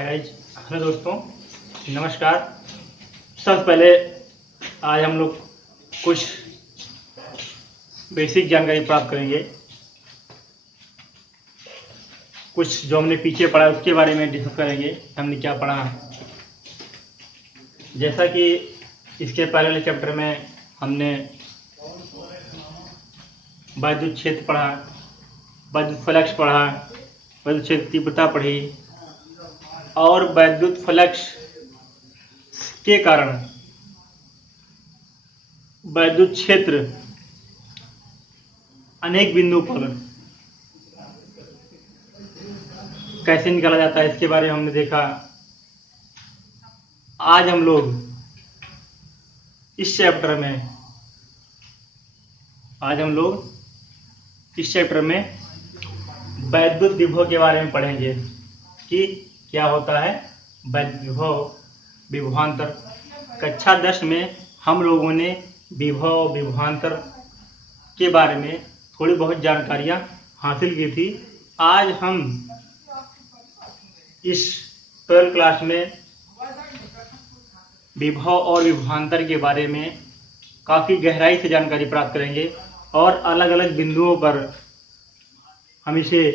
Hi guys, hello दोस्तों, नमस्कार। सबसे पहले आज हम लोग कुछ बेसिक जानकारी प्राप्त करेंगे। कुछ जो हमने पीछे पढ़ा उसके बारे में डिस्कस करेंगे। हमने क्या पढ़ा, जैसा कि इसके पहले वाले चैप्टर में हमने वैद्युत क्षेत्र पढ़ा, वैद्युत फ्लक्स पढ़ा, वैद्युत क्षेत्र तीव्रता पढ़ी और वैद्युत फ्लक्स के कारण वैद्युत क्षेत्र अनेक बिंदुओं पर कैसे निकाला जाता है इसके बारे में हमने देखा। आज हम लोग इस चैप्टर में वैद्युत विभव के बारे में पढ़ेंगे कि क्या होता है वैद्युत विभव, विभवांतर। कक्षा 10 में हम लोगों ने विभव विभवांतर के बारे में थोड़ी बहुत जानकारियां हासिल की थी। आज हम इस 12th क्लास में विभव और विभवांतर के बारे में काफ़ी गहराई से जानकारी प्राप्त करेंगे और अलग अलग बिंदुओं पर हम इसे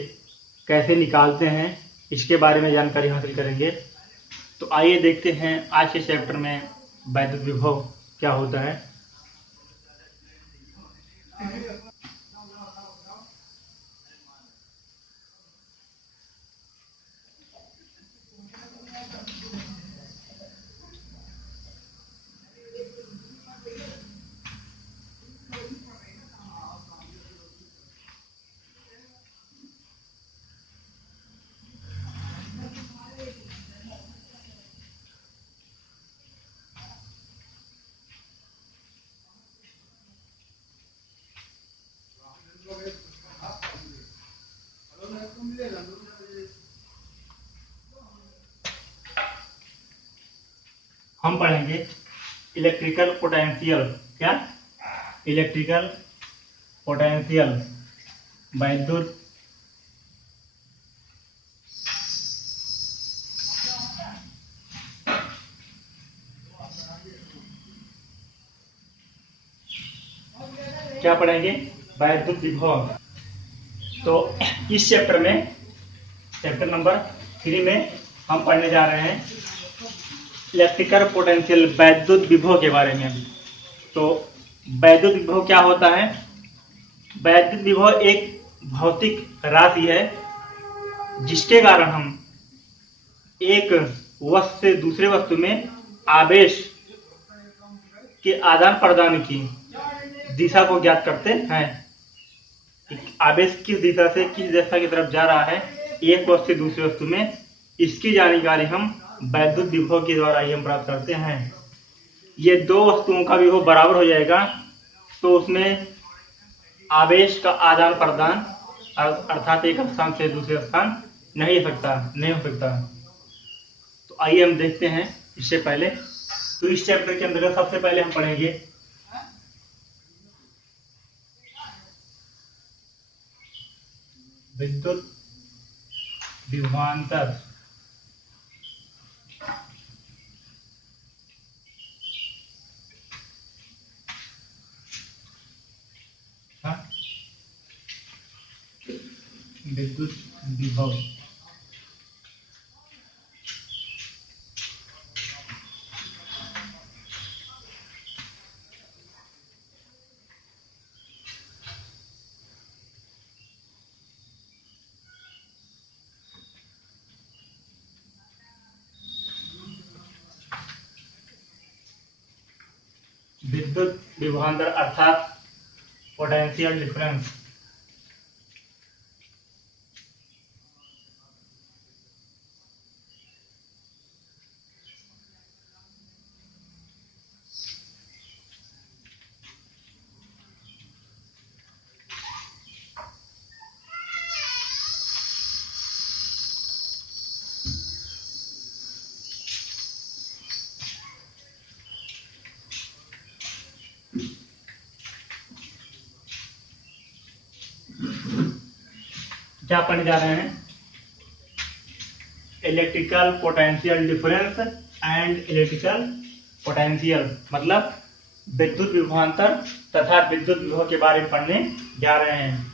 कैसे निकालते हैं इसके बारे में जानकारी हासिल करेंगे। तो आइए देखते हैं आज के चैप्टर में वैद्युत विभव क्या होता है। हम पढ़ेंगे इलेक्ट्रिकल पोटेंशियल। क्या? इलेक्ट्रिकल पोटेंशियल, वैद्युत क्या पढ़ेंगे? वैद्युत विभव। तो इस चैप्टर में, चैप्टर नंबर 3 में हम पढ़ने जा रहे हैं इलेक्ट्रिकल पोटेंशियल, वैद्युत विभव के बारे में। तो वैद्युत विभव क्या होता है? वैद्युत विभव एक भौतिक राशि है जिसके कारण हम एक वस्तु से दूसरे वस्तु में आवेश के आदान प्रदान की दिशा को ज्ञात करते हैं। आवेश किस दिशा से किस दिशा की तरफ जा रहा है एक वस्तु से दूसरी वस्तु में, इसकी जानकारी हम वैद्युत विभव के द्वारा ही हम प्राप्त करते हैं। ये दो वस्तुओं का विभव बराबर हो जाएगा तो उसमें आवेश का आदान प्रदान अर्थात एक स्थान से दूसरे स्थान नहीं हो सकता। तो आइए हम देखते हैं। इससे पहले तो इस चैप्टर के अंतर्गत सबसे पहले हम पढ़ेंगे विद्युत विभवांतर। विद्युत विभव विद्युत विभवांतर अर्थात पोटेंशियल डिफरेंस। क्या पढ़ने जा रहे हैं? Electrical potential difference and electrical potential, मतलब विद्युत विभवांतर तथा विद्युत विभव के बारे में पढ़ने जा रहे हैं।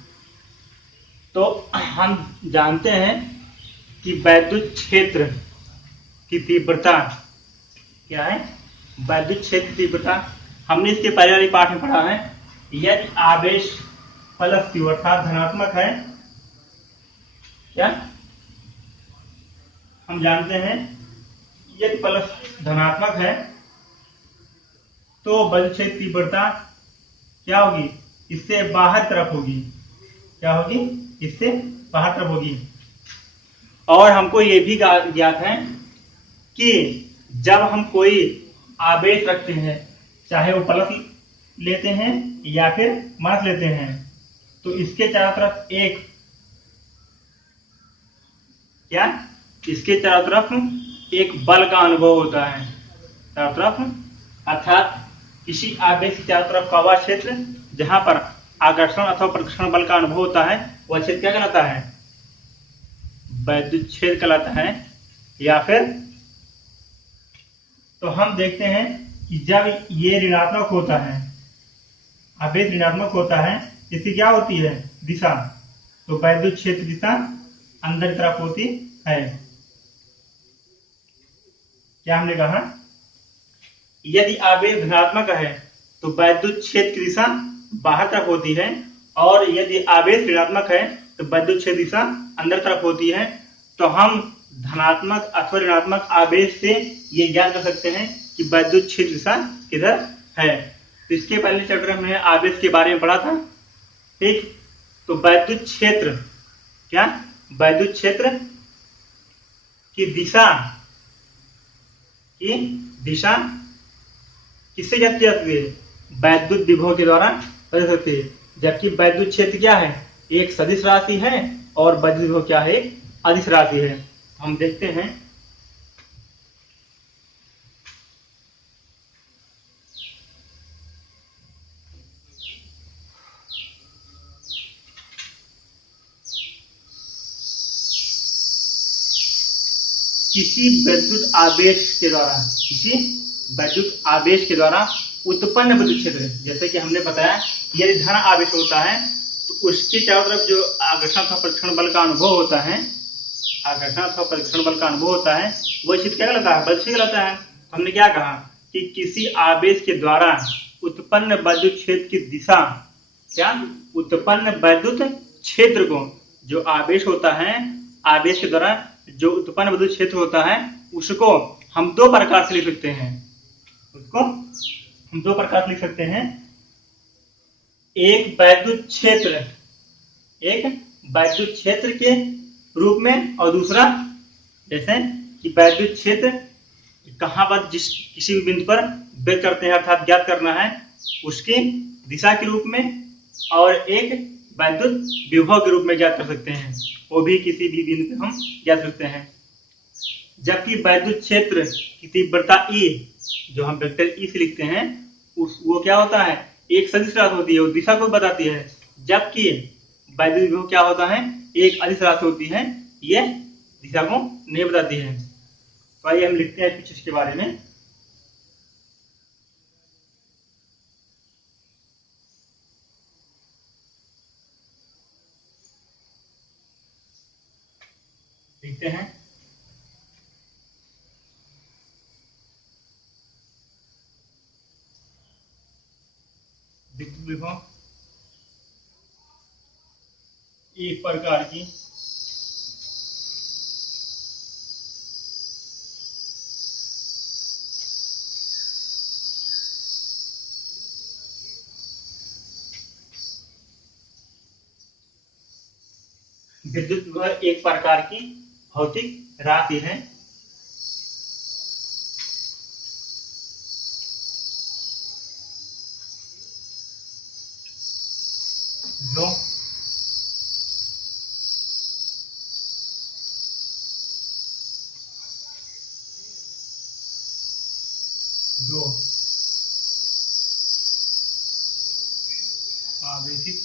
तो हम जानते हैं कि वैद्युत क्षेत्र की तीव्रता क्या है। वैद्युत क्षेत्र तीव्रता हमने इसके पहले वाले पाठ में पढ़ा है। यदि आवेश प्लस q अर्थात धनात्मक है, क्या हम जानते हैं यदि प्लस धनात्मक है तो वैद्युत क्षेत्र तीव्रता क्या होगी, इससे बाहर तरफ होगी। क्या होगी, इससे बाहर तरफ होगी। और हमको ये भी ज्ञात है कि जब हम कोई आवेश रखते हैं, चाहे वो प्लस लेते हैं या फिर माइनस लेते हैं, तो इसके चारों तरफ एक क्या, इसके चारों तरफ एक बल का अनुभव होता है। चारों तरफ अर्थात किसी आवेश के चारों तरफ का वह क्षेत्र जहां पर आकर्षण अथवा प्रतिकर्षण बल का अनुभव होता है, वह क्षेत्र क्या कहलाता है, वैद्युत क्षेत्र कहलाता है। या फिर तो हम देखते हैं कि जब ये ऋणात्मक होता है, आवेश ऋणात्मक होता है, इसकी क्या होती है, दिशा, तो वैद्युत क्षेत्र दिशा अंदर की तरफ होती है। क्या हमने कहा, यदि आवेश धनात्मक है तो वैद्युत क्षेत्र की दिशा बाहर तरफ होती है, और यदि आवेश ऋणात्मक है तो वैद्युत क्षेत्र दिशा अंदर तरफ होती है। तो हम धनात्मक अथवा ऋणात्मक आवेश से ये ज्ञान कर सकते हैं कि वैद्युत क्षेत्र दिशा किधर है। तो इसके पहले चैप्टर में हमने आवेश के बारे में पढ़ा था, ठीक। तो वैद्युत क्षेत्र क्या, वैद्युत क्षेत्र की दिशा किससे ज्ञात की जाती है, वैद्युत विभव के द्वारा बदल सकती है। जबकि वैद्युत क्षेत्र क्या है, एक सदिश राशि है, और वैद्युत विभव क्या है, एक अदिश राशि है। हम देखते हैं किसी वैद्युत आवेश के द्वारा उत्पन्न विद्युत क्षेत्र, जैसे कि हमने बताया यदि धन आवेश होता है तो उसके चारों तरफ जो आकर्षण अथवा प्रतिकर्षण बल का अनुभव होता है, वह क्षेत्र क्या कहलाता है, वैद्युत क्षेत्र कहलाता है। हमने क्या कहा कि किसी आवेश के द्वारा उत्पन्न वैद्युत क्षेत्र की दिशा, क्या, उत्पन्न वैद्युत क्षेत्र को, जो आवेश होता है, आवेश के द्वारा जो उत्पन्न विद्युत क्षेत्र होता है, उसको हम दो प्रकार से लिख सकते हैं। एक वैद्युत क्षेत्र के रूप में, और दूसरा जैसे कि वैद्युत क्षेत्र कहां पर किसी भी बिंदु पर व्यक्त करते हैं, अर्थात ज्ञात करना है, उसकी दिशा के रूप में, और एक वैद्युत विभव के रूप में ज्ञात कर सकते हैं। वो भी किसी भी बिंदु पे हम ज्ञात करते हैं। जबकि वैद्युत क्षेत्र की तीव्रता E, जो हम वेक्टर E से लिखते हैं, वो क्या होता है, एक सदिश राशि होती है, वो दिशा को बताती है। जबकि वैद्युत विभव क्या होता है, एक अदिश राशि होती है, ये दिशा को नहीं बताती है। तो आइए हम लिखते हैं कुछ इसके बारे में। लिखते हैं विद्युत विभव एक प्रकार की विद्युत विभव एक प्रकार की भौतिक राशि है जो आवेशित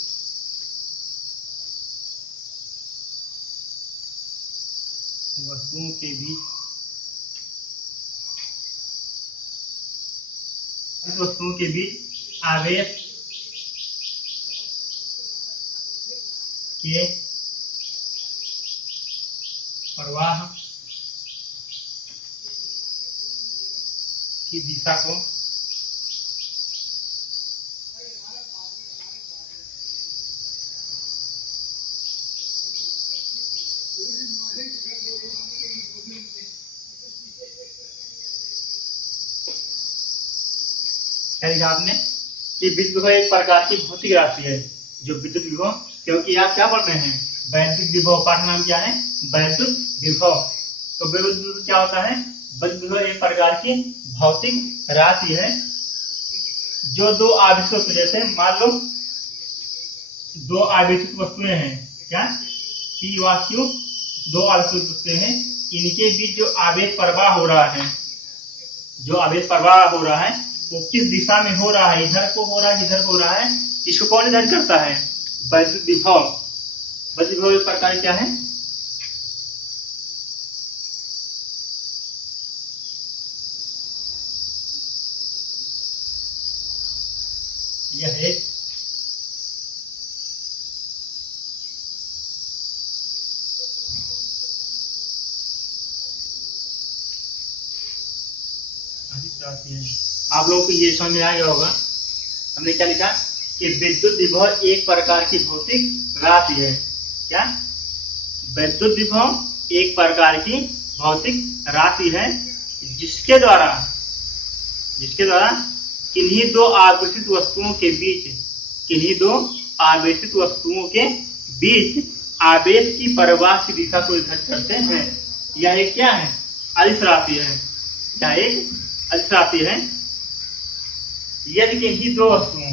वस्तुओं के बीच आवेश के प्रवाह की दिशा को क्या लिखा आपने कि विद्युत विभव एक प्रकार की भौतिक राशि है। जो विद्युत विभव, क्योंकि आप क्या पढ़ रहे हैं, वैद्युत विभव, पाठ नाम क्या है, वैद्युत विभव। तो विद्युत विभव क्या होता है, विद्युत विभव एक प्रकार की भौतिक राशि है जो दो आवेशित, जैसे मान लो दो आवेशित वस्तुएं हैं, क्या P व Q, दो आवेशित वस्तुएं हैं, इनके बीच जो आवेश प्रवाह हो रहा है, वो किस दिशा में हो रहा है, इधर को हो रहा है, इधर को हो रहा है, इसको कौन निर्धारित करता है, वैद्युत विभव। वैद्युत विभव एक प्रकार क्या है, यह एक आप लोगों को ये समझ में आ गया होगा। हमने क्या लिखा कि विद्युत विभव एक प्रकार की भौतिक राशि है। क्या, विद्युत विभव एक प्रकार की भौतिक राशि है जिसके द्वारा किन्हीं दो आवेशित वस्तुओं के बीच आवेश की प्रवाह की दिशा को निर्धारित करते हैं। यह एक क्या है, अदिश राशि है। क्या एक अदिश राशि है। यदि किन्हीं दो वस्तुओं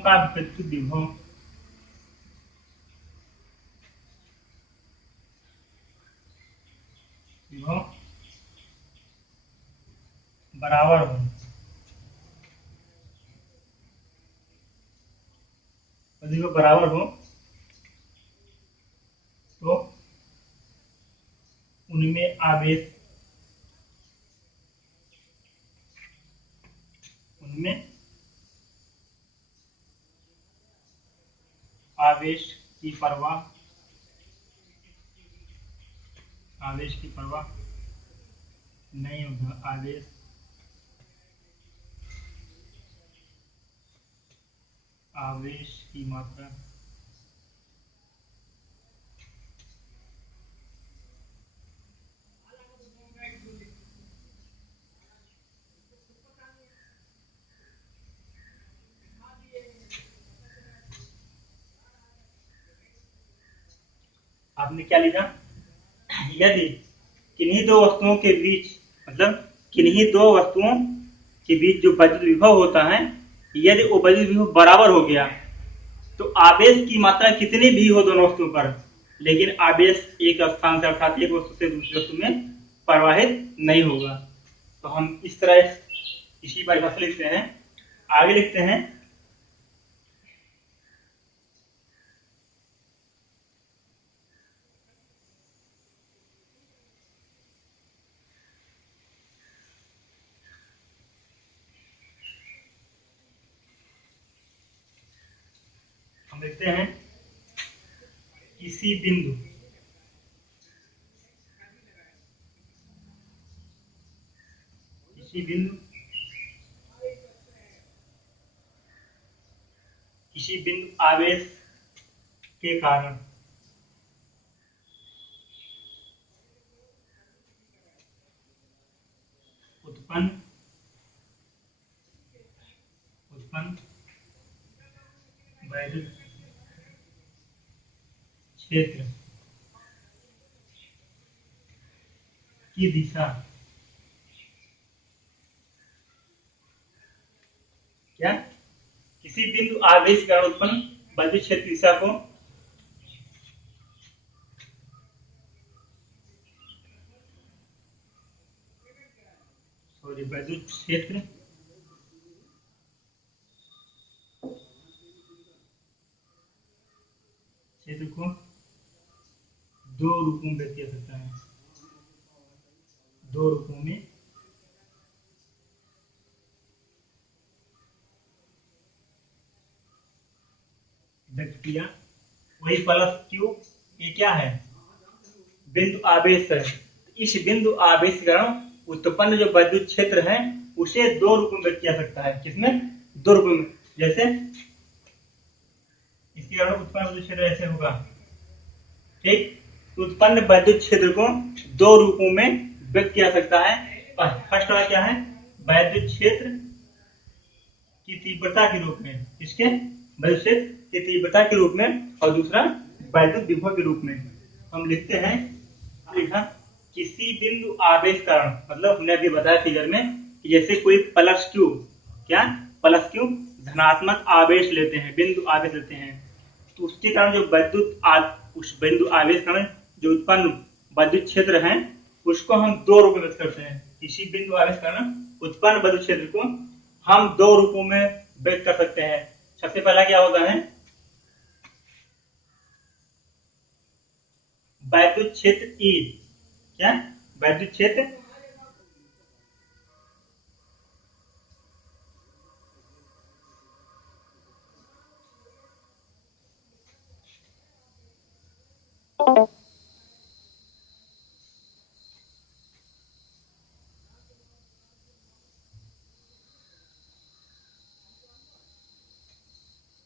का विद्युत विभव बराबर हो तो उनमें आवेश की परवाह नहीं होगा। आवेश की मात्रा आपने क्या लिखा, यदि किन्हीं दो वस्तुओं के बीच जो वैद्युत विभव होता है, यदि वो वैद्युत विभव बराबर हो गया तो आवेश की मात्रा कितनी भी हो दोनों वस्तुओं पर, लेकिन आवेश एक स्थान से अर्थात एक वस्तु से दूसरी वस्तु में प्रवाहित नहीं होगा। तो हम इस तरह इसी परिभाषा लिखते हैं। आगे लिखते हैं, हम लिखते हैं किसी बिंदु आवेश के कारण उत्पन्न वैद्युत क्षेत्र की दिशा क्या, किसी बिंदु आवेश के कारण उत्पन्न वैद्युत क्षेत्र की दिशा को वैद्युत क्षेत्र रूपों में व्यक्त किया सकता है, दो रूपों में व्यक्त किया। वही प्लस क्यू, ये क्या है, बिंदु आवेश है। इस बिंदु आवेश के कारण उत्पन्न जो विद्युत क्षेत्र है उसे दो रूपों में व्यक्त किया सकता है। किसमें, दो रूपों में। जैसे इसके कारण उत्पन्न विद्युत क्षेत्र ऐसे होगा, ठीक। उत्पन्न विद्युत क्षेत्र को दो रूपों में व्यक्त किया सकता है। फर्स्ट वाला क्या है, विद्युत क्षेत्र की तीव्रता के रूप में, इसके विद्युत क्षेत्र की तीव्रता के रूप में, और दूसरा विद्युत विभव के रूप में। हम लिखते हैं, लिखा किसी बिंदु आवेश कारण, मतलब हमने अभी बताया फिगर में कि जैसे कोई प्लस क्यू, क्या प्लस क्यू धनात्मक आवेश लेते हैं, बिंदु आवेश लेते हैं, तो उसके कारण जो उस बिंदु आवेश कारण जो उत्पन्न विद्युत क्षेत्र है उसको हम दो रूपों में व्यक्त करते हैं। इसी बिंदु आवेश कारण उत्पन्न विद्युत क्षेत्र को हम दो रूपों में व्यक्त कर सकते हैं। सबसे पहला क्या होता है, विद्युत क्षेत्र E, क्या विद्युत क्षेत्र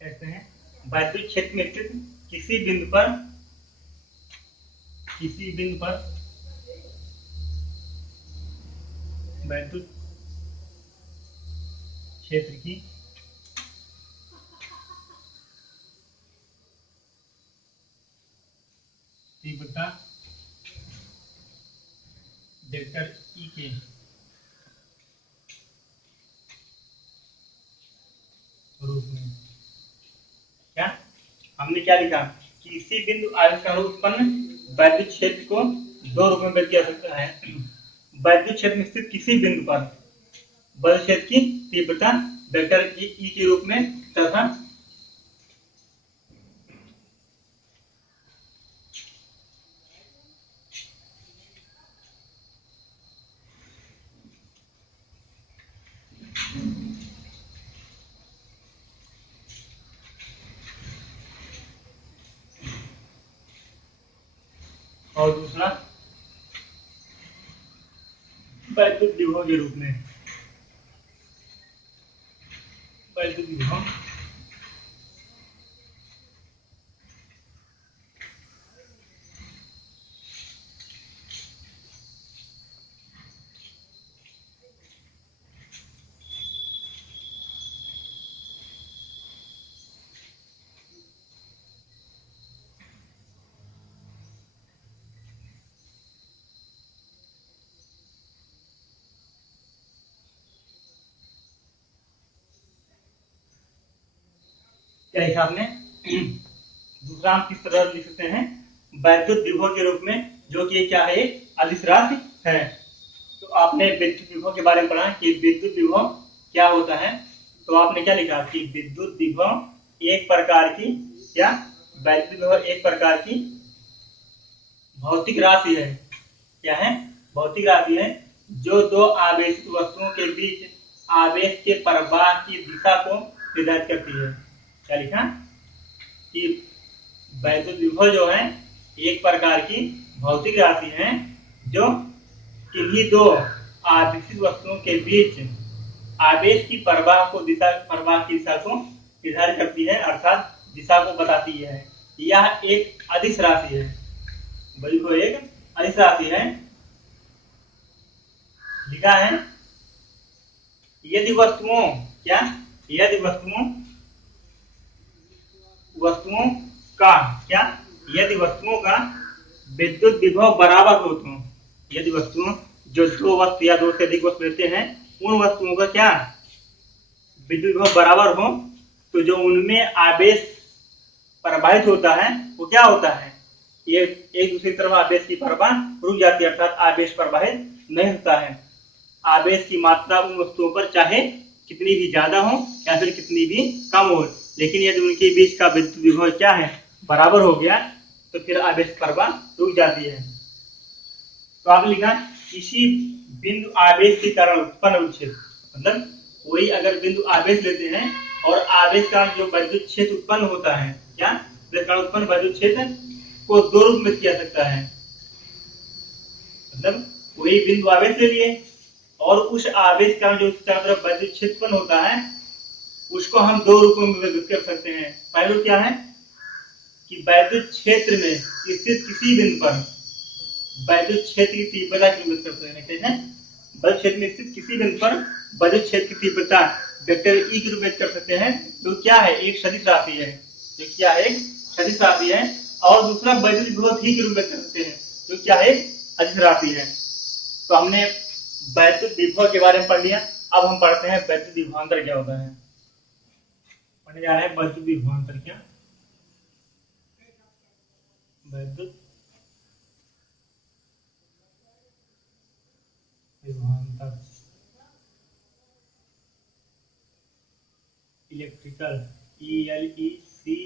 कहते हैं विद्युत क्षेत्र में स्थित किसी बिंदु पर विद्युत क्षेत्र की तीव्रता वेक्टर E के रूप में, क्या हमने क्या लिखा, किसी बिंदु आवेश कारण उत्पन्न विद्युत क्षेत्र को दो रूप में व्यक्त किया सकता है। विद्युत क्षेत्र में स्थित किसी बिंदु पर विद्युत क्षेत्र की तीव्रता वेक्टर E के रूप में तथा और दूसरा विद्युत विभव के रूप में, विद्युत विभव क्या लिखा आपने, दूसरा हम किस तरह लिख सकते हैं, विद्युत विभव के रूप में, जो कि क्या है, अदिश राशि है। तो आपने विद्युत विभव के बारे में पढ़ा कि विद्युत विभव क्या होता है, तो आपने क्या लिखा कि विद्युत विभव एक प्रकार की, क्या विद्युत विभव एक प्रकार की भौतिक राशि है। क्या है, भौतिक राशि है जो दो आवेशित वस्तुओं के बीच आवेश के प्रवाह की दिशा को निर्धारित करती है। क्या लिखा कि विद्युत विभव जो है एक प्रकार की भौतिक राशि है जो किन्हीं दो आवेशित वस्तुओं के बीच आवेश की प्रवाह की दिशा को निर्धारित करती है, अर्थात दिशा को बताती है। यह एक अदिश राशि है, बिल्कुल एक अदिश राशि है। लिखा है यदि वस्तुओं, क्या यदि वस्तुओं का, क्या यदि वस्तुओं का विद्युत विभव बराबर हो, तो यदि वस्तुओं जो दो वस्तु या दो से अधिक वस्तु लेते हैं उन वस्तुओं का क्या विद्युत विभव बराबर हो, तो जो उनमें आवेश प्रवाहित होता है वो क्या होता है, ये एक दूसरी तरफ आवेश की प्रवाह रुक जाती है, अर्थात आवेश प्रवाहित नहीं होता है। आवेश की मात्रा उन वस्तुओं पर चाहे कितनी भी ज्यादा हो या फिर कितनी भी कम हो, लेकिन यदि उनके बीच का विद्युत विभव क्या है, बराबर हो गया, तो फिर आवेश प्रवाह रुक जाती है। तो आपने लिखा किसी बिंदु आवेश के कारण उत्पन्न विक्षेप, मतलब कोई अगर बिंदु आवेश लेते हैं और आवेश का जो वैद्युत क्षेत्र उत्पन्न होता है, क्या उत्पन्न वैद्युत क्षेत्र को दो रूप में किया सकता है। मतलब कोई बिंदु आवेश ले लिए और उस आवेश का जो चारों तरफ वैद्युत क्षेत्र उत्पन्न होता है उसको हम दो रूपों में व्यक्त कर सकते हैं। पहला क्या है कि वैद्युत क्षेत्र में स्थित किसी बिंदु पर वैद्युत क्षेत्र की तीव्रता की व्यक्त कर सकते हैं। वैद्युत क्षेत्र में स्थित किसी बिंदु पर वैद्युत क्षेत्र की तीव्रता वेक्टर ई के रूप में कर सकते हैं, जो क्या है एक सदिश राशि है, जो क्या है एक सदिश राशि है। और दूसरा वैद्युत विभव भी के रूप में कर सकते हैं, जो क्या है अदिश राशि है। तो हमने वैद्युत विभव के बारे में पढ़ लिया। अब हम पढ़ते हैं वैद्युत विभवांतर क्या होता है। पढ़ने जा रहे हैं वैद्युत विभवांतर क्या, वैद्युत विभवांतर, इलेक्ट्रिकल ELECTRI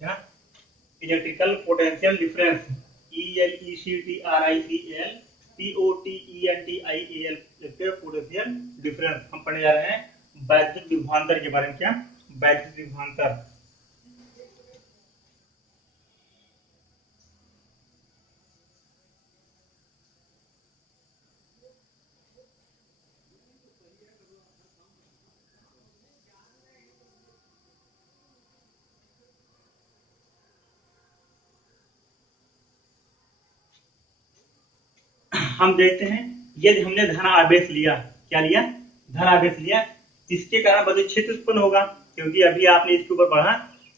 क्या electrical potential difference ELECTRICL POTENTIAL potential difference हम पढ़ने जा रहे हैं वैद्युत विभवांतर के बारे में। क्या वैद्युत विभवांतर, हम देखते हैं यदि हमने धन आवेश लिया, क्या लिया धन आवेश लिया, जिसके कारण वैद्युत क्षेत्र उत्पन्न होगा। क्योंकि अभी आपने इसके ऊपर पढ़ा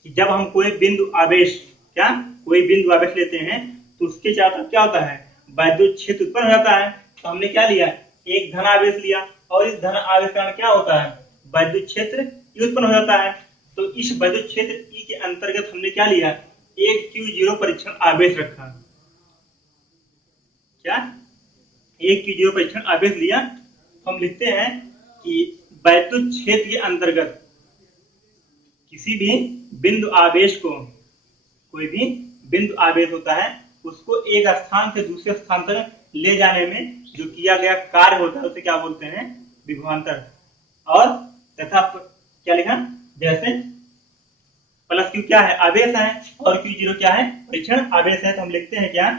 कि जब हम कोई बिंदु आवेश कोई बिंदु आवेश लेते हैं तो उसके चारों तरफ क्या होता है वैद्युत क्षेत्र उत्पन्न हो जाता है। तो हमने क्या लिया एक धन आवेश लिया और इस धन आवेश कारण क्या होता है वैद्युत क्षेत्र उत्पन्न हो जाता है। तो इस वैद्युत क्षेत्र ई के अंतर्गत हमने क्या लिया एक Q0 परीक्षण आवेश रखा। क्या एक Q0 परीक्षण आवेश लिया। हम लिखते हैं कि वैद्युत क्षेत्र के अंतर्गत किसी भी बिंदु आवेश को, कोई भी बिंदु आवेश होता है उसको एक स्थान से दूसरे स्थान तक ले जाने में जो किया गया कार्य होता है उसे क्या बोलते हैं विभवांतर। और तथा क्या लिखा जैसे प्लस Q क्या है आवेश है और Q0 क्या है परीक्षण आवेश है। तो हम लिखते हैं क्या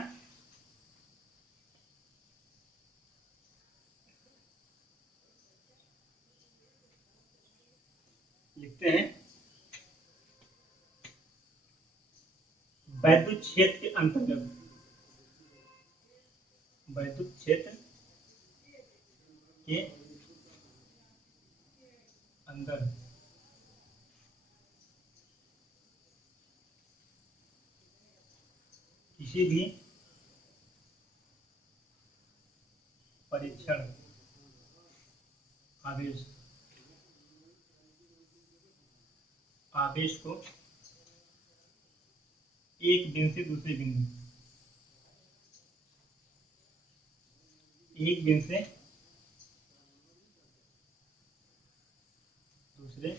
लिखते हैं वैद्युत क्षेत्र के अंतर्गत, वैद्युत क्षेत्र के अंदर किसी भी परीक्षण आवेश को एक बिंदु से दूसरे बिंदु, एक बिंदु से दूसरे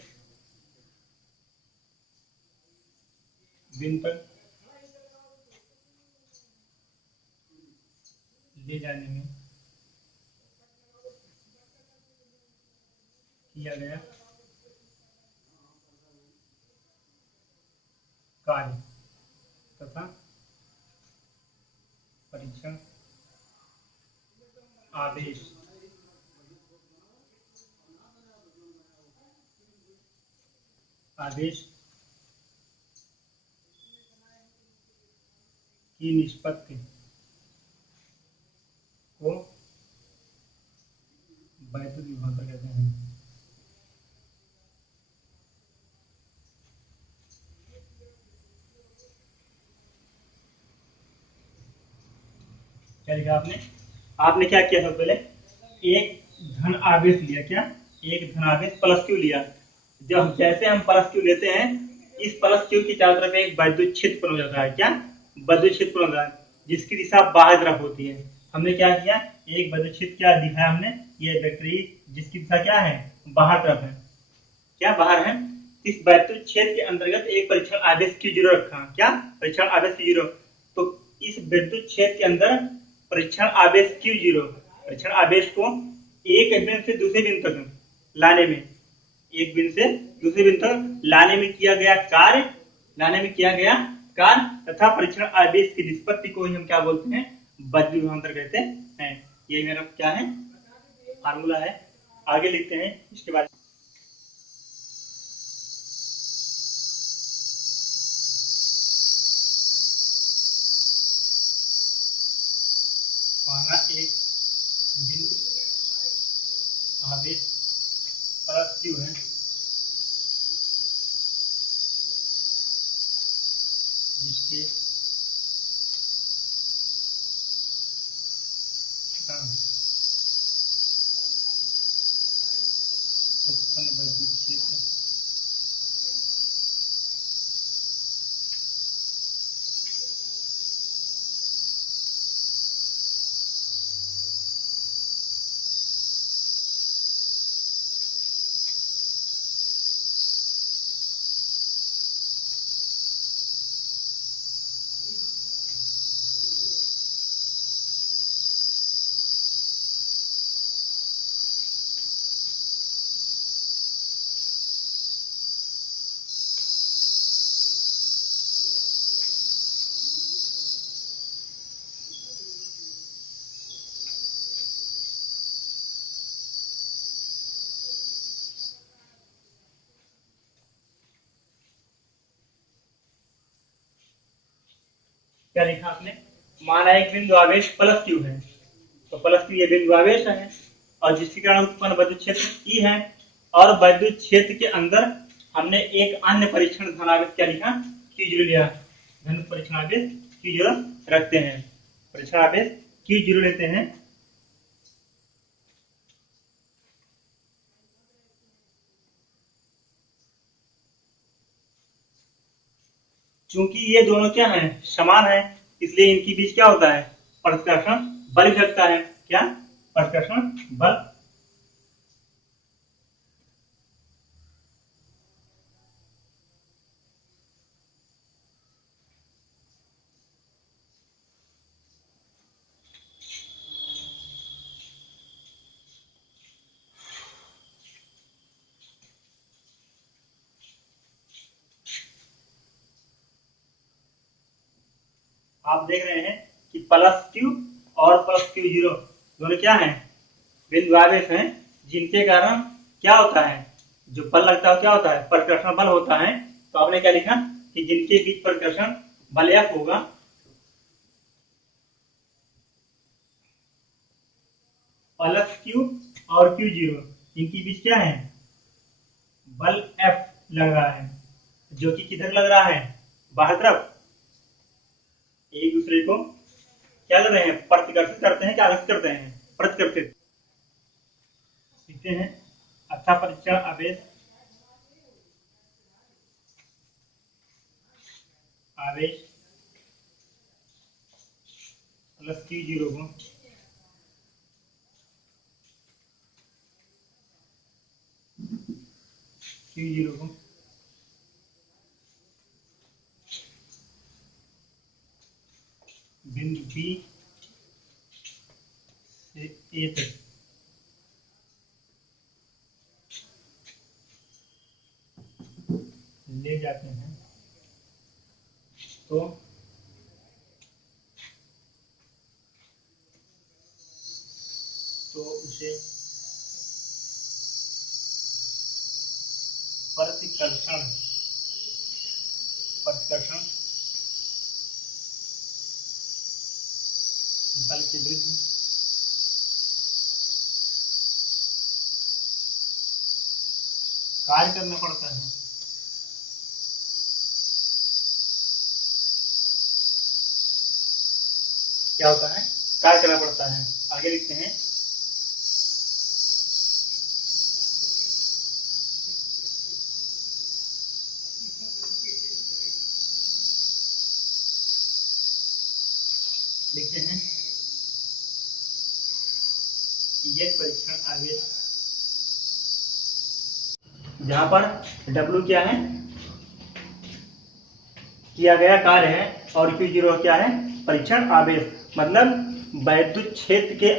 बिंदु तक ले जाने में किया गया कार्य तथा परीक्षण आवेश की निष्पत्ति को वैद्युत विभवांतर कहते हैं। क्या लिखा आपने क्या किया सबसे पहले एक धन आवेश लिया, क्या एक धन आवेश प्लस Q लिया। जब जैसे हम प्लस Q लेते हैं इस प्लस क्यू के चारों तरफ एक वैद्युत क्षेत्र उत्पन्न हो जाता है। क्या? वैद्युत क्षेत्र उत्पन्न होता है जिसकी दिशा बाहर तरफ होती है। हमने क्या किया, एक वैद्युत क्षेत्र क्या दिखाया हमने, ये वेक्टर जिसकी दिशा क्या है, बाहर तरफ है। क्या बाहर है? इस वैद्युत क्षेत्र के अंतर्गत एक परीक्षण आवेश Q0 रखा। क्या? परीक्षण आवेश Q0। तो इस विद्युत क्षेत्र के अंदर परीक्षण आवेश Q0, परीक्षण आवेश को एक बिंदु से दूसरे बिंदु तक लाने में, एक बिंदु से दूसरे बिंदु तक लाने में किया गया कार्य तथा परीक्षण आवेश की निष्पत्ति को ही हम क्या बोलते हैं, वैद्युत विभवांतर कहते हैं। ये मेरा क्या है, फार्मूला है। आगे लिखते हैं इसके बाद। माना एक बिंदु आवेश प्लस क्यू है, जिसके उत्पन्न वैद्युत क्षेत्र क्या लिखा आपने, माना एक बिंदु आवेश प्लस क्यू है, तो प्लस क्यू ये बिंदु आवेश है और जिसके कारण उत्पन्न विद्युत क्षेत्र ई है, और विद्युत क्षेत्र के अंदर हमने एक अन्य परीक्षण धनावेश क्या लिखा, Q0 लिया। धन परीक्षण आवेश Q0 रखते हैं, परीक्षण आवेश Q0 लेते हैं। चूंकि ये दोनों क्या है, समान है, इसलिए इनके बीच क्या होता है, प्रतिकर्षण बल घटता है। क्या? प्रतिकर्षण बल। आप देख रहे हैं कि प्लस क्यू और प्लस Q0 दोनों क्या है, बिंदु आवेश हैं, जिनके कारण क्या होता है, जो बल लगता है क्या होता है, प्रतिकर्षण बल होता है। तो आपने क्या लिखा कि जिनके बीच प्रतिकर्षण बल F होगा, प्लस Q और Q0 इनके बीच क्या है, बल F लग रहा है, जो कि किधर लग रहा है, बाहर तरफ। एक दूसरे को क्या कर रहे हैं, प्रतिकर्षित करते हैं, क्या आकर्षित करते हैं, प्रतिकर्षित। लिखते हैं अच्छा परीक्षण आवेश प्लस Q0 को बिंदु B से A तक ले जाते हैं, तो उसे प्रतिकर्षण बल के विरुद्ध कार्य करना पड़ता है। क्या होता है, कार्य करना पड़ता है। आगे लिखते हैं लिखते हैं ये परीक्षण आवेश, जहां पर W क्या है, किया गया कार्य है, और Q0 क्या है, परीक्षण आवेश। मतलब वैद्युत क्षेत्र के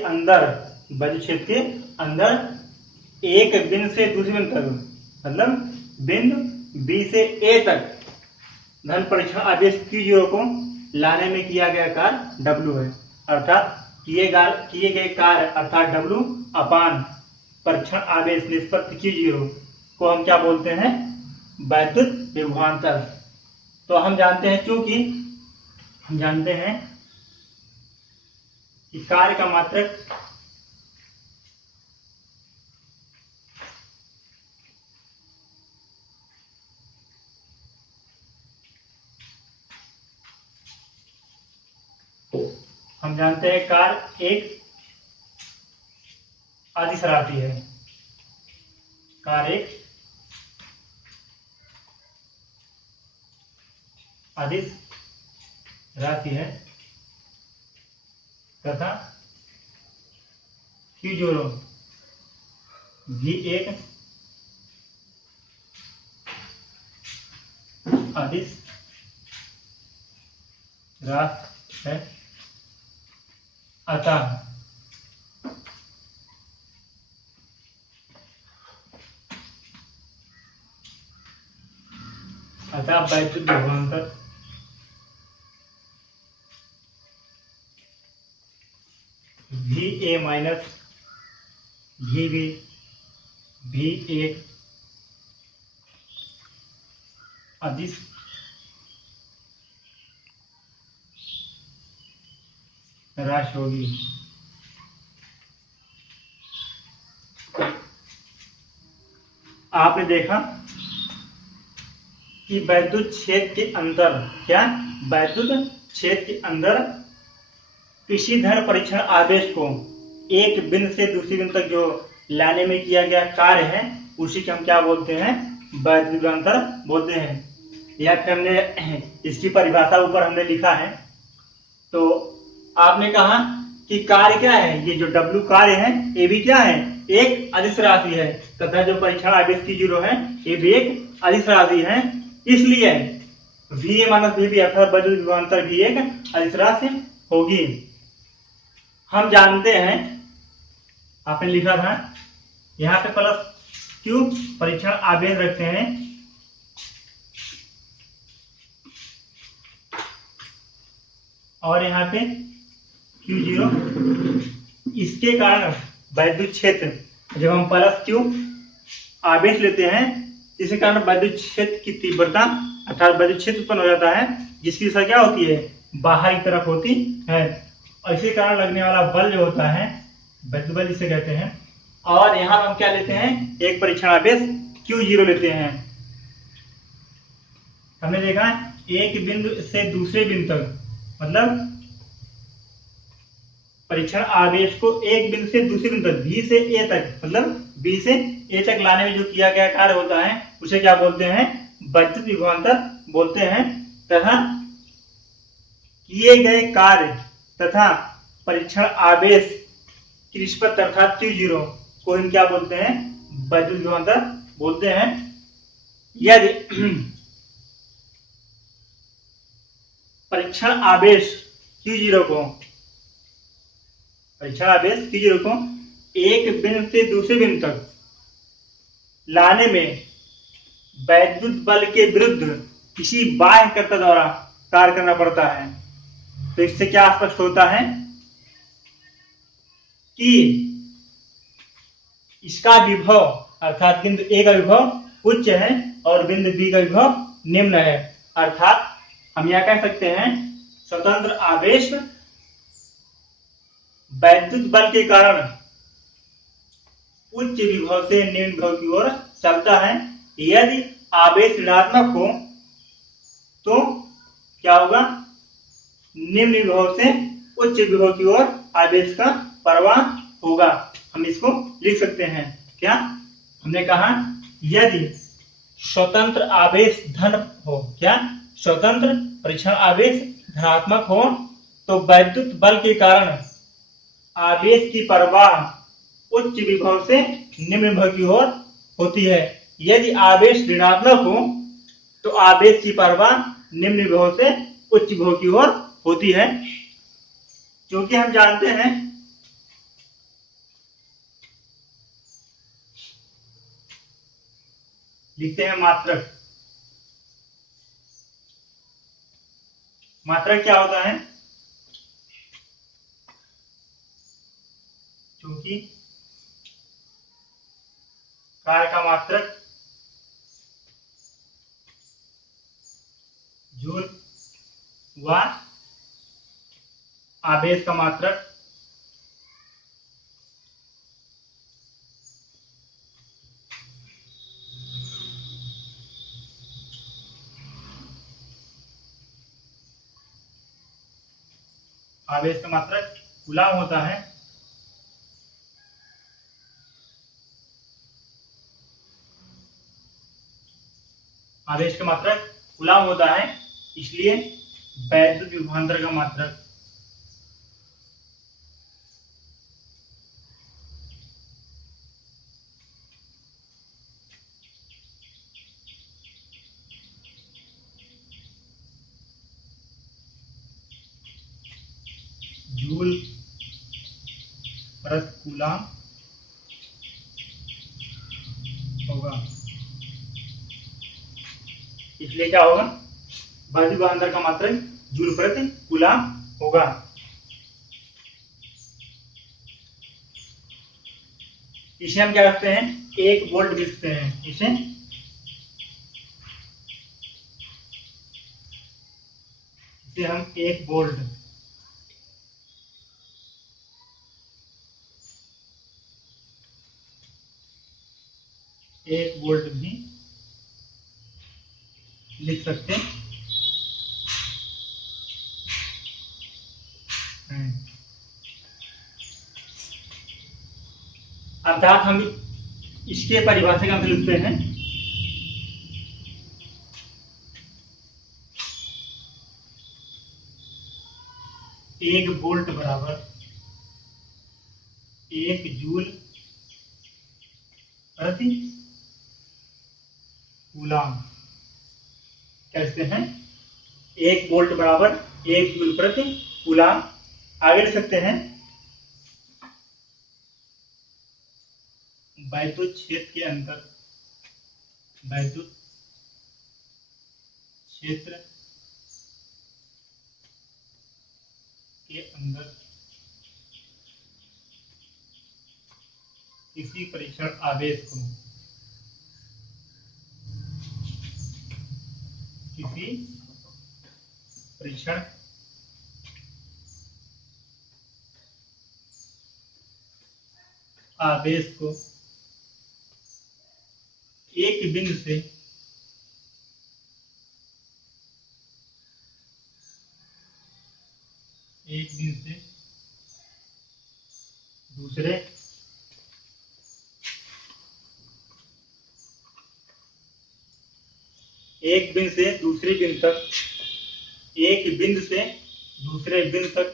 अंदर एक बिंदु से दूसरे बिंदु तक, मतलब बिंदु B से A तक धन परीक्षण आवेश Q0 को लाने में किया गया कार्य W है। अर्थात किए गए कार्य अर्थात W अपान परीक्षण आवेश निष्पत्ति Q0 को हम क्या बोलते हैं, वैद्युत विभवांतर। तो हम जानते हैं, क्योंकि हम जानते हैं कि कार्य का मात्रक कार्य एक अदिश राशि है। कार्य एक अदिश राशि है तथा Q0 भी एक अदिश राशि है। अतः वैद्युत विभवांतर VA माइनस VB भी एक अदिश राशि होगी। आपने देखा कि वैद्युत क्षेत्र के अंदर किसी धन परीक्षण आवेश को एक बिंदु से दूसरी बिंदु तक जो लाने में किया गया कार्य है, उसी को हम क्या बोलते हैं, वैद्युत विभवांतर बोलते हैं। या फिर हमने इसकी परिभाषा ऊपर हमने लिखा है। तो आपने कहा कि कार्य क्या है, ये जो W कार्य है ये भी क्या है, एक अदिश राशि है, तथा जो परीक्षण आवेश Q0 है ये भी एक अदिश राशि है। इसलिए VA माइनस VB अर्थात वैद्युत विभवांतर भी एक अदिश राशि होगी। हम जानते हैं, आपने लिखा था यहाँ पे प्लस Q परीक्षण आवेश रखते हैं, और यहाँ पे Q0, इसके कारण वैद्युत क्षेत्र, जब हम प्लस Q आवेश लेते हैं, इसके कारण वैद्युत क्षेत्र की तीव्रता अर्थात वैद्युत क्षेत्र उत्पन्न हो जाता है, जिसकी दिशा क्या होती है, बाहर की तरफ होती है, और इसी कारण लगने वाला बल जो होता है वैद्युत बल इसे कहते हैं। और यहाँ हम क्या लेते हैं, एक परीक्षण आवेश Q0 लेते हैं। हमने देखा एक बिंदु से दूसरे बिंदु तक, मतलब परीक्षण आवेश को एक बिंदु से दूसरे बिंदु तक B से A तक, मतलब B से A तक लाने में जो किया गया कार्य होता है उसे क्या बोलते हैं, वैद्युत विभवांतर बोलते हैं। तथा किए गए कार्य तथा परीक्षण आवेश की निष्पत्ति अर्थात Q0 को हम क्या बोलते हैं, वैद्युत विभवांतर बोलते हैं। यदि परीक्षण आवेश Q0 को एक बिंदु से दूसरे बिंदु तक लाने में वैद्युत बल के विरुद्ध किसी बाह्यकर्ता द्वारा कार्य करना पड़ता है, तो इससे क्या स्पष्ट होता है कि इसका विभव अर्थात बिंदु A का विभव उच्च है और बिंदु B का विभव निम्न है। अर्थात हम यह कह सकते हैं, स्वतंत्र आवेश वैद्युत बल के कारण उच्च विभव से निम्न विभव की ओर चलता है। यदि आवेश ऋणात्मक हो तो क्या होगा, निम्न विभव से उच्च विभव की ओर आवेश का प्रवाह होगा। हम इसको लिख सकते हैं क्या, हमने कहा यदि स्वतंत्र आवेश धन हो, क्या स्वतंत्र परीक्षण आवेश धनात्मक हो तो वैद्युत बल के कारण आवेश की प्रवाह उच्च विभव से निम्न विभव की ओर होती है। यदि आवेश ऋणात्मक हो तो आवेश की प्रवाह निम्न विभव से उच्च विभव की ओर होती है। क्योंकि हम जानते हैं लिखते हैं मात्रक। मात्रक क्या होता है? क्योंकि कार्य का मात्रक जूल व आवेश का मात्रक कूलाम होता है। आवेश का मात्रक कूलाम होता है, इसलिए वैद्युत विभवांतर का मात्रक जूल प्रति कूलाम होगा। इसलिए क्या होगा? वैद्युत विभवांतर का मात्रक जूल प्रति कूलाम होगा। इसे हम क्या करते हैं? 1 वोल्ट लिखते हैं। इसे हम 1 वोल्ट भी लिख सकते हैं। अर्थात हम इसके परिभाषा का लिखते हैं 1 वोल्ट बराबर 1 जूल प्रति कूलाम। कहते हैं 1 वोल्ट बराबर 1 जूल प्रति कूलाम। आगे लिख सकते हैं वैद्युत क्षेत्र के अंदर वैद्युत क्षेत्र के अंदर किसी परीक्षण आवेश को एक बिंदु से दूसरे एक बिंदु से दूसरे बिंदु तक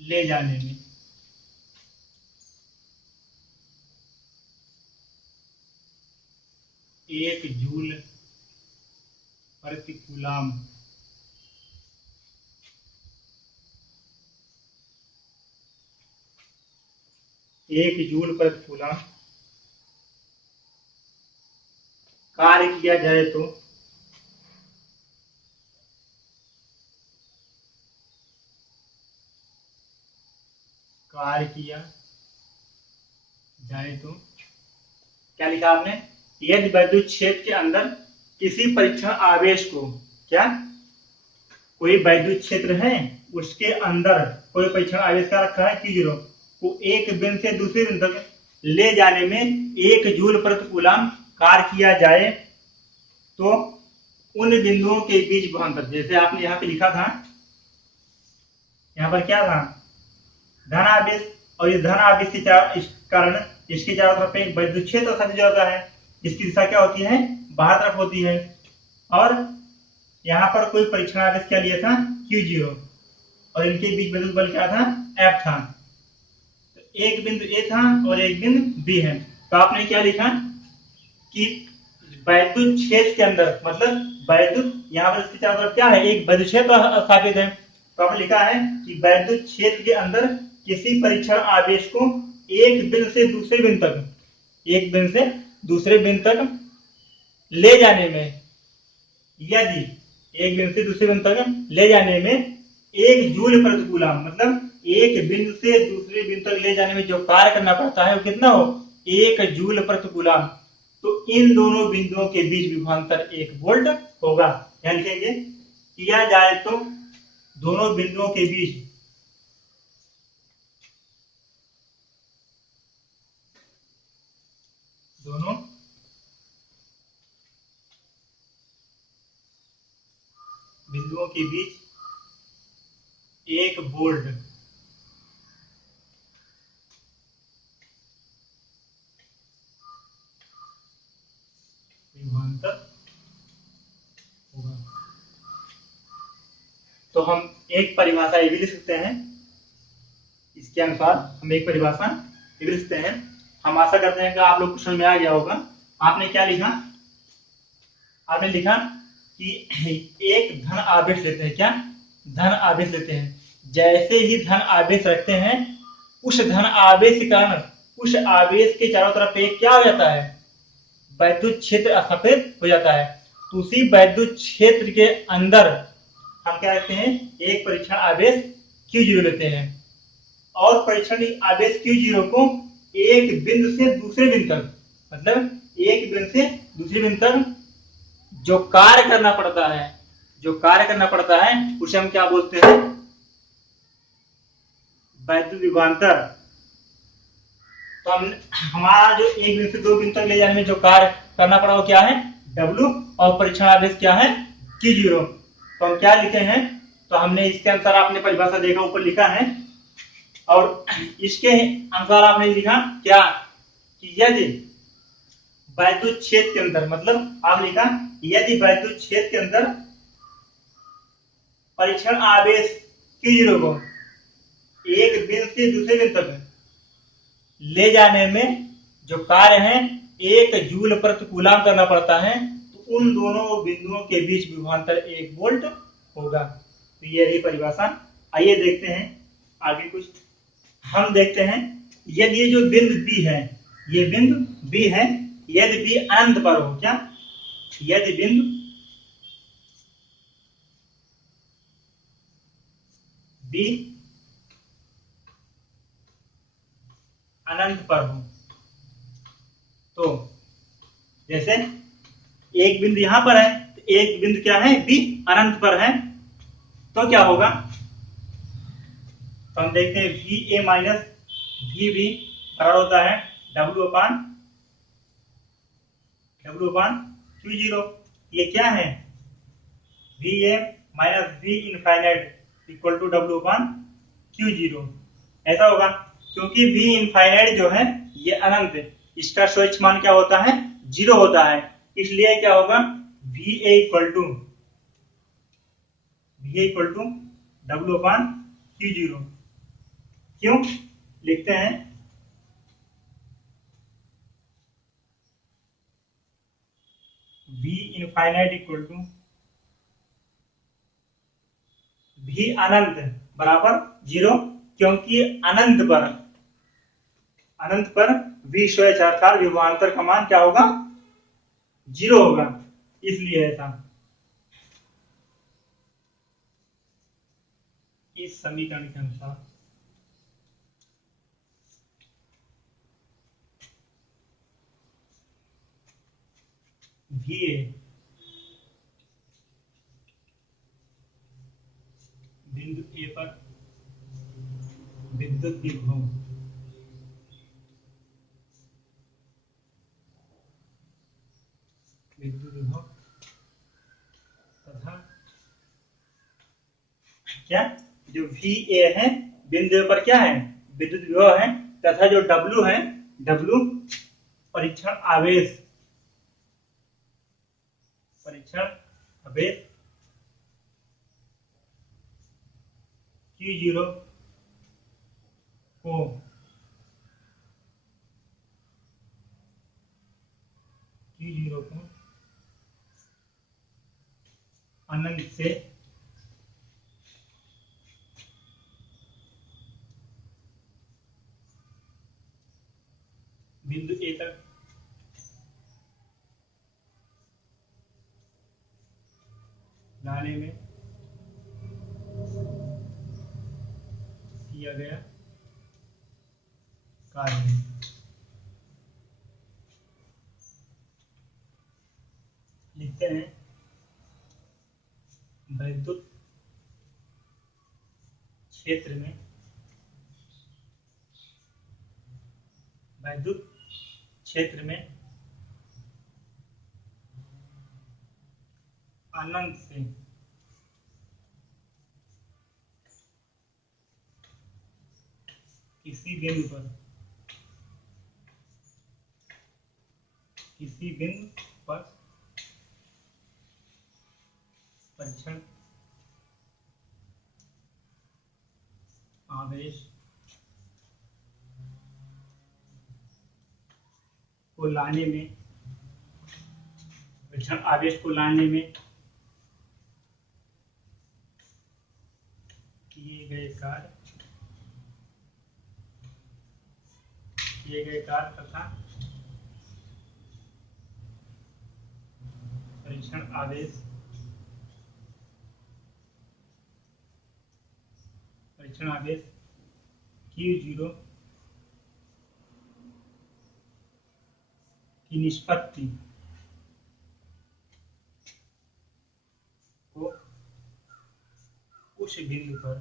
ले जाने में 1 जूल प्रति कूलाम कार्य किया जाए तो क्या लिखा आपने? यदि वैद्युत क्षेत्र के अंदर किसी परीक्षण आवेश को कोई वैद्युत क्षेत्र है, उसके अंदर कोई परीक्षण आवेश का रखा है Q0 को एक बिंदु से दूसरे बिंदु तक ले जाने में 1 जूल प्रति कूलाम कार्य किया जाए तो उन बिंदुओं के बीच विभवांतर, जैसे आपने यहाँ पे लिखा था, यहाँ पर क्या था? धन आवेश, और इस धन आवेश के कारण इसके चारों तरफ एक वैद्युत क्षेत्र स्थापित हो जाता है। इसकी दिशा क्या होती है? बाहर तरफ होती है। और यहाँ पर कोई परीक्षण आवेश क्या लिया था, Q0, और इनके बीच विद्युत बल क्या था, F था। तो एक बिंदु A था और एक बिंदु B है। तो आपने क्या लिखा कि वैद्युत क्षेत्र के अंदर, मतलब वैद्युत यहाँ पर इसके चारों तरफ क्या है, एक वैद्युत क्षेत्र स्थापित है। तो आपने लिखा है कि वैद्युत क्षेत्र के अंदर किसी परीक्षण आवेश को एक बिंदु से दूसरे बिंदु तक, एक बिंदु से दूसरे बिंदु तक ले जाने में, यदि एक बिंदु से दूसरे बिंदु तक ले जाने में एक जूल प्रति कूलम, मतलब एक बिंदु से दूसरे बिंदु तक ले जाने में जो कार्य करना पड़ता है वो कितना हो, 1 जूल प्रति कूलम। तो इन दोनों बिंदुओं के बीच विभवांतर 1 वोल्ट होगा। यहां लिखेंगे, किया जाए तो दोनों बिंदुओं के बीच दोनों बिंदुओं के बीच 1 वोल्ट विभवांतर होगा। तो हम एक परिभाषा ये भी लिख सकते हैं, इसके अनुसार हम एक परिभाषा ये भी लिख सकते हैं। हम आशा करते हैं कि आप लोग को समझ में आ गया होगा। आपने क्या लिखा, आपने लिखा कि एक धन आवेश लेते हैं, क्या धन आवेश लेते हैं, जैसे ही धन आवेश रखते हैं उस धन आवेश के कारण उस आवेश के चारों तरफ एक क्या हो जाता है, वैद्युत क्षेत्र स्थापित हो जाता है। तो उसी वैद्युत क्षेत्र के अंदर हम क्या रखते हैं, एक परीक्षण आवेश Q0 लेते हैं और परीक्षण आवेश Q0 को एक बिंदु से दूसरे बिंदु तक, मतलब एक बिंदु से दूसरे बिंदु तक जो कार्य करना पड़ता है, जो कार्य करना पड़ता है उसे हम क्या बोलते हैं, वैद्युत विभवांतर। तो हम हमारा जो एक बिंदु से दो बिंदु तक ले जाने में जो कार्य करना पड़ा वो क्या है, W, और परीक्षण आवेश क्या है, Q0। तो हम क्या लिखे हैं, तो हमने इसके अनुसार आपने परिभाषा देखा, ऊपर लिखा है, और इसके अनुसार आपने लिखा क्या कि यदि वैद्युत क्षेत्र के अंदर, मतलब आपने लिखा यदि वैद्युत क्षेत्र के अंदर परीक्षण आवेश Q0 को एक बिंदु से दूसरे बिंदु तक ले जाने में जो कार्य है 1 जूल प्रति कूलम करना पड़ता है, तो उन दोनों बिंदुओं के बीच विभवांतर 1 वोल्ट होगा। तो ये रही परिभाषा। आइए देखते हैं आगे कुछ। हम देखते हैं यदि ये जो बिंदु B है, ये बिंदु B है, यदि B अनंत पर हो, क्या यदि बिंदु B अनंत पर हो, तो जैसे एक बिंदु यहां पर है, तो एक बिंदु क्या है, B अनंत पर है, तो क्या होगा, तो हम देखते हैं VA माइनस VB बराबर होता है W अपान Q0। ये क्या है, VA minus V infinite equal to W upon Q0। ऐसा होगा क्योंकि V इनफाइनाइट जो है ये अनंत है, इसका स्वच्छ मान क्या होता है, 0 होता है, इसलिए क्या होगा, VA equal to W upon Q0। क्यों लिखते हैं, V infinite equal to V अनंत बराबर 0, क्योंकि अनंत पर V स्वच्छ अर्थात विभवांतर का मान क्या होगा, 0 होगा, इसलिए ऐसा। इस समीकरण के अनुसार VA बिंदु A पर विद्युत विभव तथा क्या जो VA है बिंदु A पर क्या है, विद्युत विभव है, तथा जो W है, W परीक्षण आवेश Q0 को अनंत से बिंदु ए तक लाने में किया गया कार्य। लिखते हैं वैद्युत क्षेत्र में अनंत से किसी बिंदु पर परीक्षण आवेश को लाने में किए गए कार्य तथा परीक्षण आवेश Q0 की निष्पत्ति को उस बिंदु पर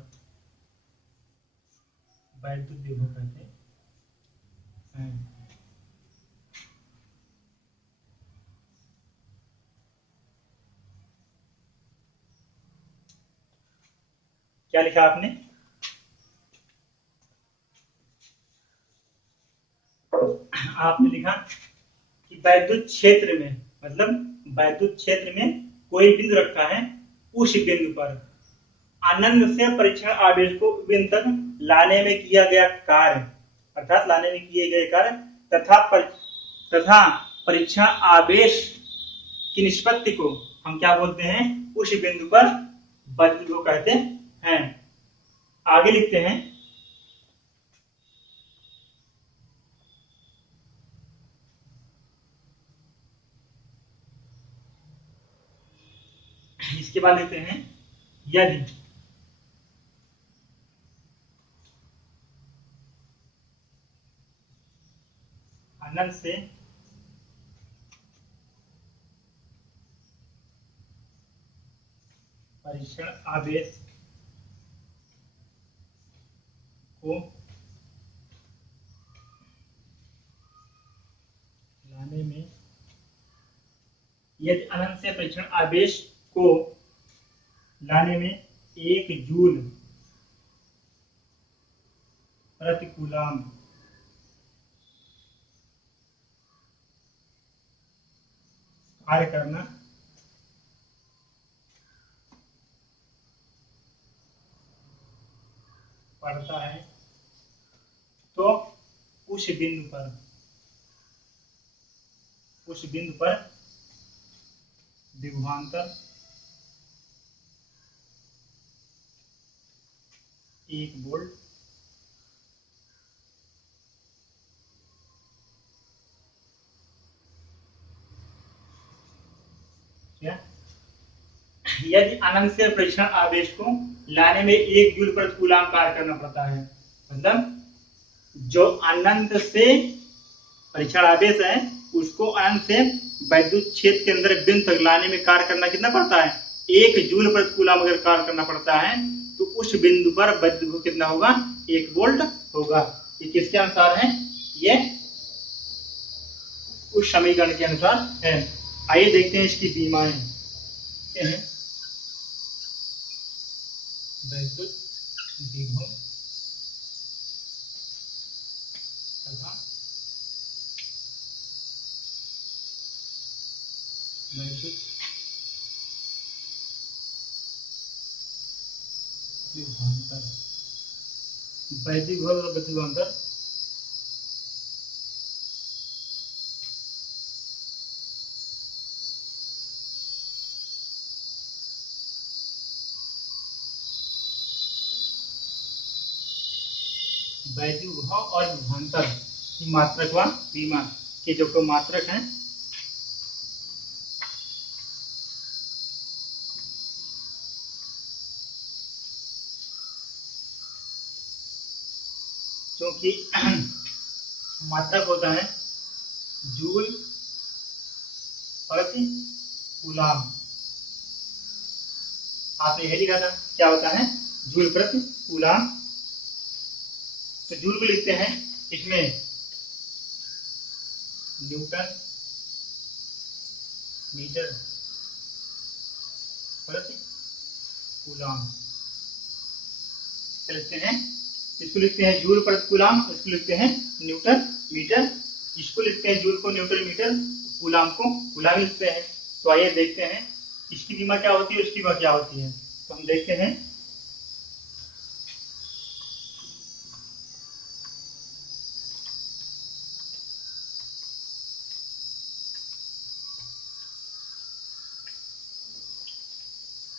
वैद्युत विभव कहते हैं। क्या लिखा आपने? आपने लिखा कि वैद्युत क्षेत्र में, मतलब वैद्युत क्षेत्र में कोई बिंदु रखा है, उस बिंदु पर आनंद से परीक्षण आवेश को बिंदु तक लाने में किया गया कार्य, अर्थात लाने में किए गए कार्य तथा परीक्षण आवेश की निष्पत्ति को हम क्या बोलते हैं? उस बिंदु पर वैद्युत विभव कहते हैं। आगे लिखते हैं इसके बाद लिखते हैं यदि अनंत से परीक्षण आवेश को लाने में, यदि अनंत से परीक्षण आवेश को लाने में 1 जूल प्रति कूलाम कार्य करना पड़ता है, तो उस बिंदु पर विभवांतर 1 वोल्ट क्या? यदि अनंत से परीक्षण आवेश को लाने में 1 जूल प्रति कूलाम कार्य करना पड़ता है, मतलब जो अनंत से परीक्षण आवेश है उसको अनंत से वैद्युत क्षेत्र के अंदर बिंदु तक लाने में कार्य करना कितना पड़ता है? 1 जूल प्रति कूलाम अगर कार्य करना पड़ता है तो उस बिंदु पर वैद्युत विभव कितना होगा? 1 वोल्ट होगा। ये किसके अनुसार है? ये उस समीकरण के अनुसार है। आइए देखते हैं इसकी सीमाएं। वैद्युत विभव तथा वैद्युत विभवांतर, वैद्युत विभव और विद्युत विभवांतर। वैद्युत विभव और विभवांतर की मात्रक व विमान के जो मात्रक हैं क्योंकि मात्रक होता है जूल प्रति कूलाम। आपने यही लिखा था, क्या होता है जूल प्रति कूलाम। तो जूल को लिखते हैं इसमें न्यूटन मीटर प्रति कूलाम लिखते हैं। इसको लिखते हैं जूल प्रति कूलाम, इसको लिखते हैं न्यूटन मीटर। इसको लिखते हैं जूल को न्यूटन मीटर, कूलाम को कूलाम लिखते हैं। तो आइए देखते हैं इसकी विमा क्या होती है, उसकी विमा क्या होती है। तो हम देखते हैं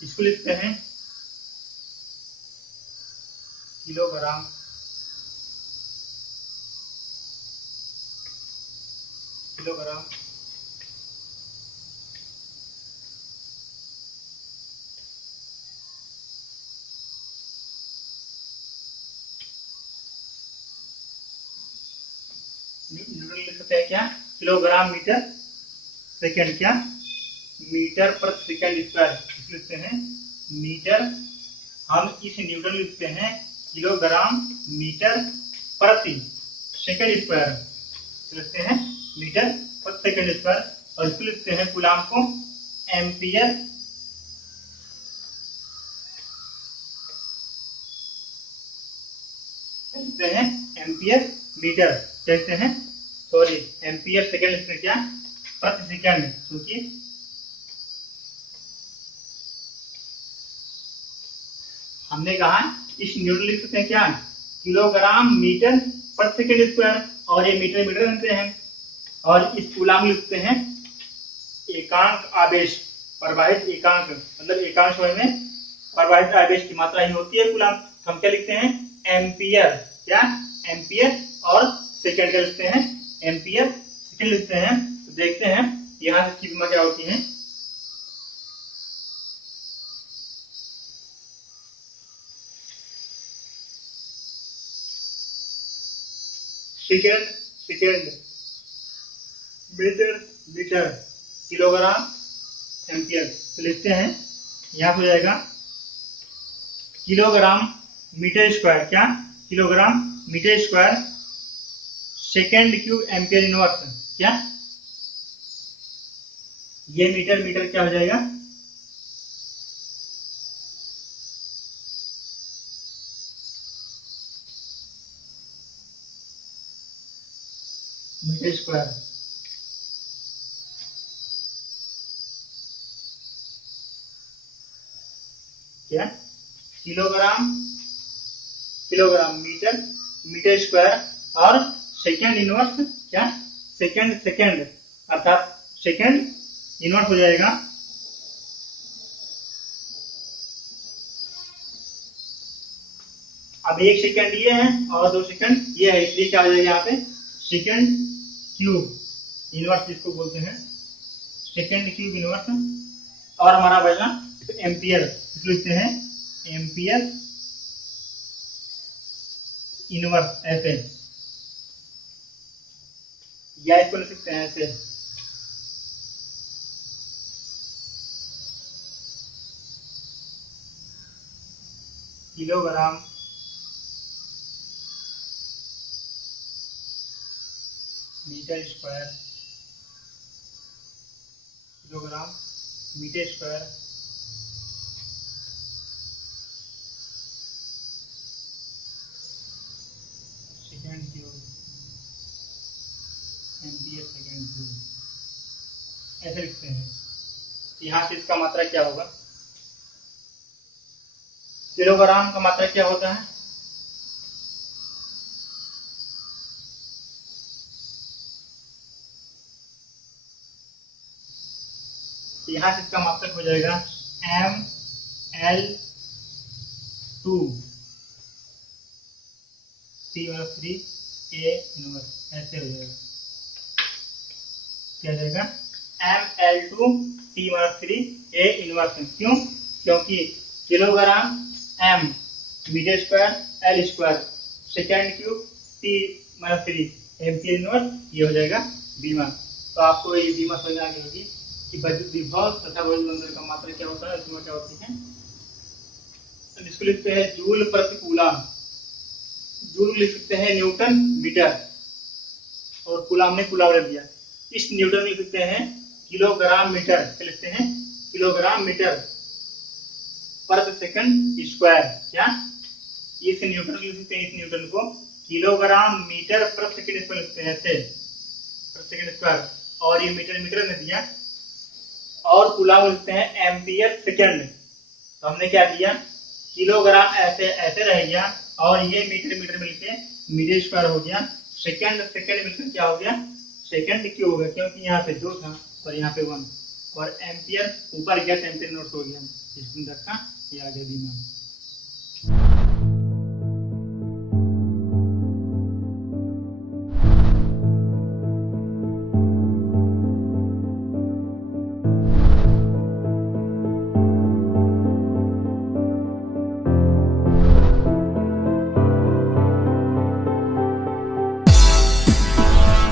इसको लिखते हैं किलोग्राम किलोग्राम न्यूटन लिख सकते हैं क्या किलोग्राम मीटर सेकंड, क्या मीटर प्रति सेकंड स्क्वायर लिखते हैं मीटर। हम इस न्यूटन लिखते हैं किलोग्राम मीटर प्रति सेकंड स्क्वायर लिखते हैं मीटर प्रति सेकंड स्क्वायर। और इसको लिखते हैं कूलाम को एम्पियर लिखते हैं एम्पियर मीटर कहते हैं, सॉरी एम्पियर सेकंड लिखते हैं क्या प्रति सेकंड, क्योंकि हमने कहा इस न्यूटन लिख सकते हैं क्या किलोग्राम मीटर प्रति सेकंड स्क्वायर, और ये मीटर मीटर लिखते हैं। और इस कूलाम लिखते हैं एकांक आवेश प्रवाहित एकांक, मतलब एकांश में प्रवाहित आवेश की मात्रा ही होती है कूलाम। हम क्या लिखते हैं एम्पियर, क्या एम्पियर, और सेकंड क्या लिखते हैं एम्पियर सेकंड लिखते हैं। तो देखते हैं यहाँ से इसकी क्या होती है। Second second metre metre kilogram ampere. तो लिखते हैं यहाँ हो जाएगा किलोग्राम मीटर स्क्वायर, क्या kilogram metre square second cube ampere inverse, क्या ये मीटर मीटर क्या हो जाएगा मीटर स्क्वायर। क्या kilogram kilogram metre metre square और सेकेंड इनवर्स, क्या सेकेंड सेकेंड अर्थात सेकेंड इनवर्स हो जाएगा अब 1 सेकेंड ये है और 2 सेकेंड ये है, इसलिए क्या हो जाएगा यहाँ पे सेकेंड क्यूब इनवर्स जिसको बोलते हैं सेकेंड क्यूब इनवर्स। और हमारा बचा एम्पियर, इसको लिखते हैं एम्पियर इनवर्स ऐसे, या इसको लिख सकते हैं ऐसे kilogram metre square kilogram metre square second cube ampere second cube ऐसे लिखते हैं। यहाँ से इसका मात्रा क्या होगा किलोग्राम का मात्रा क्या होता है? यहाँ से इसका मात्रक हो जाएगा ml2 T-3 A इनवर्स, ऐसे हो जाएगा। क्या जाएगा? ml2 T-3 A inverse. क्यों? क्योंकि kilogram m metre square l square second cube T-3 ampere inverse, ये हो जाएगा बीमा। तो आपको ये बीमा समझ आ गई होगी कि वैद्युत विभव तथा वैद्युत अंतर का मात्रा क्या होता है, उसमें क्या होती है। इसको लिखते हैं जूल प्रति कूलम। जूल लिख सकते हैं न्यूटन मीटर, और कूलम ने कूलम रख दिया। इस न्यूटन में लिख सकते हैं किलोग्राम मीटर, क्या लिखते हैं? किलोग्राम मीटर पर सेकंड स्क्वायर। क्या इस न्यूटन लिख सकते हैं? इस न्यूटन को किलोग्राम मीटर पर सेकंड स्क्वायर लिखते हैं, ऐसे पर सेकंड स्क्वायर। और ये मीटर मीटर ने दिया, और कूलम लिखते हैं एम्पियर सेकंड। तो हमने क्या किया, किलोग्राम ऐसे ऐसे रह गया, और ये मीटर मीटर मिलके मीटर स्क्वायर हो गया। सेकंड सेकंड मिलकर क्या हो गया? सेकंड क्यों हो गया? क्योंकि यहाँ पे 2 था और यहाँ पे 1, और एम्पियर ऊपर गया, एम्पियर नोट हो गया, इसमें रखा, ये आ गया बीमा।